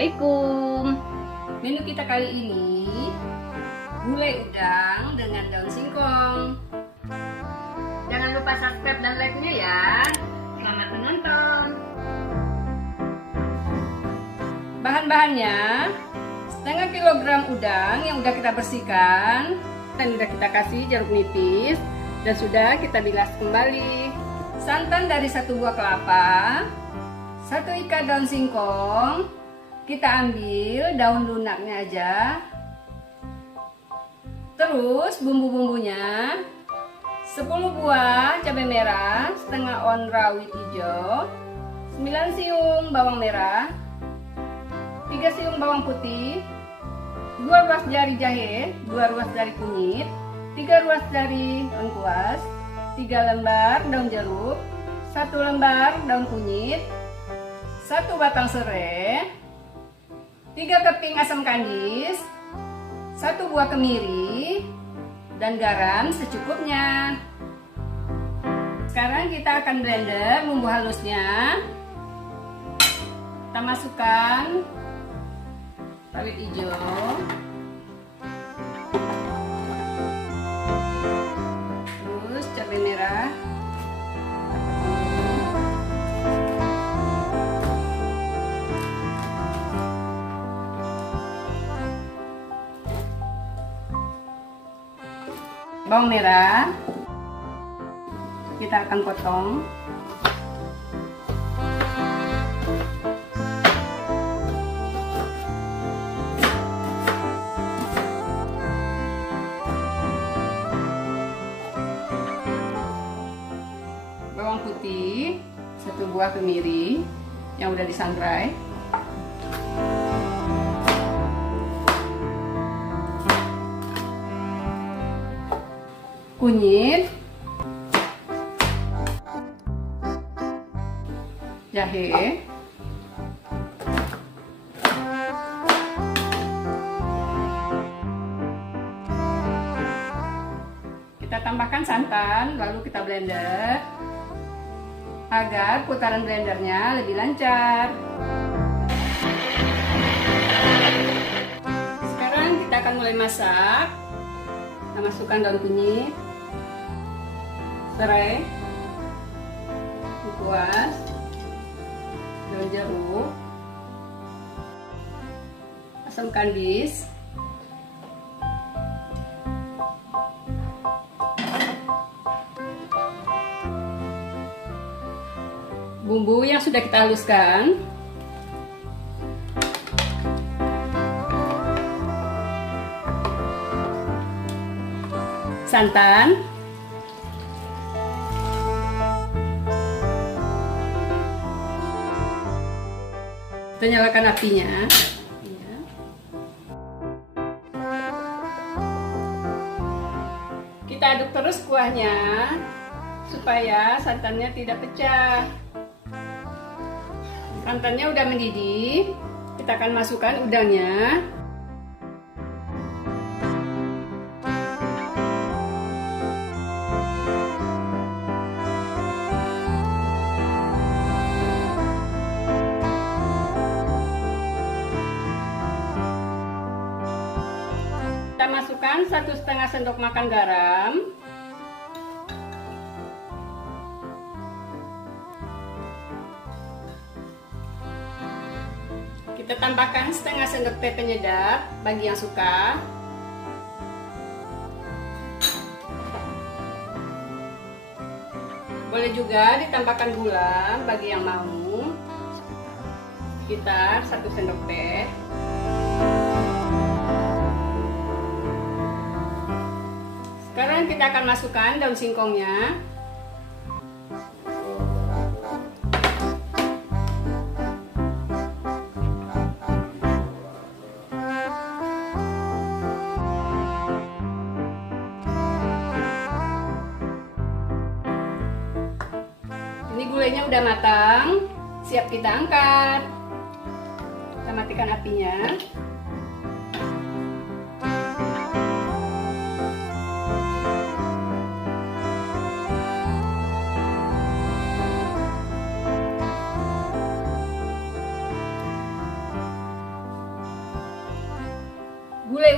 Assalamualaikum. Menu kita kali ini gulai udang dengan daun singkong. Jangan lupa subscribe dan like-nya ya. Selamat menonton. Bahan-bahannya setengah kilogram udang yang udah kita bersihkan dan udah kita kasih jeruk nipis dan sudah kita bilas kembali. Santan dari 1 buah kelapa, 1 ikat daun singkong, kita ambil daun lunaknya aja. Terus bumbu-bumbunya 10 buah cabai merah, setengah on rawit hijau, 9 siung bawang merah, 3 siung bawang putih, 2 ruas jari jahe, 2 ruas jari kunyit, 3 ruas jari lengkuas, 3 lembar daun jeruk, 1 lembar daun kunyit, 1 batang serai, 3 keping asam kandis, 1 buah kemiri, dan garam secukupnya. Sekarang kita akan blender bumbu halusnya. Kita masukkan rawit hijau, terus cabai merah, bawang merah kita akan potong, bawang putih 1 buah kemiri yang udah disangrai, kunyit, jahe, kita tambahkan santan, lalu kita blender agar putaran blendernya lebih lancar. Sekarang kita akan mulai masak. Kita masukkan daun kunyit, serai, lengkuas, daun jeruk, asam kandis, bumbu yang sudah kita haluskan, santan, kita nyalakan apinya. Kita aduk terus kuahnya supaya santannya tidak pecah. Santannya udah mendidih, kita akan masukkan udangnya. Kita masukkan 1,5 sendok makan garam, kita tambahkan setengah sendok teh penyedap bagi yang suka, boleh juga ditambahkan gula bagi yang mau, sekitar 1 sendok teh. Sekarang kita akan masukkan daun singkongnya. Ini gulainya udah matang, siap kita angkat. Kita matikan apinya.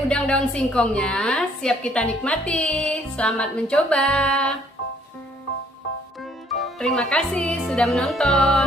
udang daun singkongnya siap kita nikmati. Selamat mencoba. Terima kasih sudah menonton.